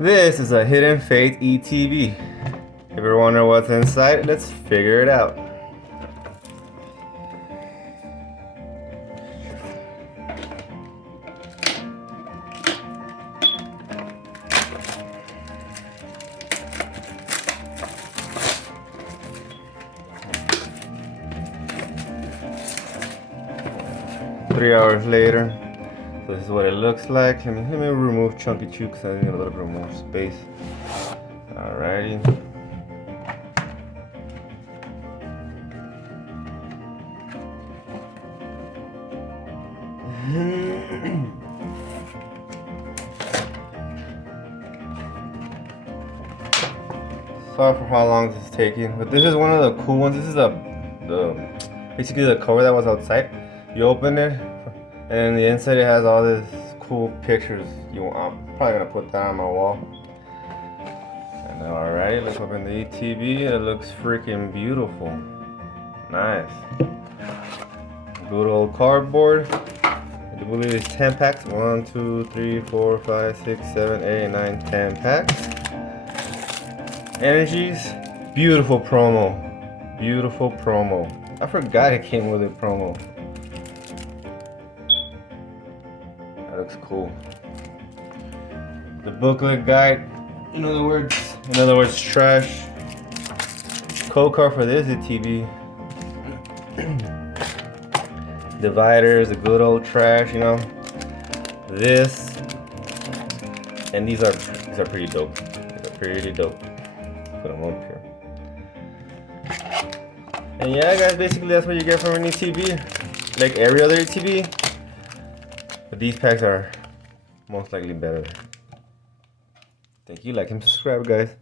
This is a Hidden Fate ETB. If you're wondering what's inside, let's figure it out. Three hours later. So this is what it looks like. Let me remove Chunky Chew because I need a little bit more space. Alrighty. Sorry for how long this is taking, but this is one of the cool ones. This is basically the cover that was outside. You open it, and the inside it has all these cool pictures. I'm probably gonna put that on my wall. And alright, let's open the ETB. It looks freaking beautiful. Nice. Good old cardboard. I do believe it's 10 packs. 1, 2, 3, 4, 5, 6, 7, 8, 9, 10 packs. Energies. Beautiful promo. Beautiful promo. I forgot it came with a promo. That looks cool. The booklet guide, in other words, trash. Code card for this ETB. Dividers, the good old trash, you know. This and these are pretty dope. These are pretty dope. Put them up here. And yeah, guys, basically that's what you get from an ETB. Like every other ETB. But these packs are most likely better. Thank you, like and subscribe, guys.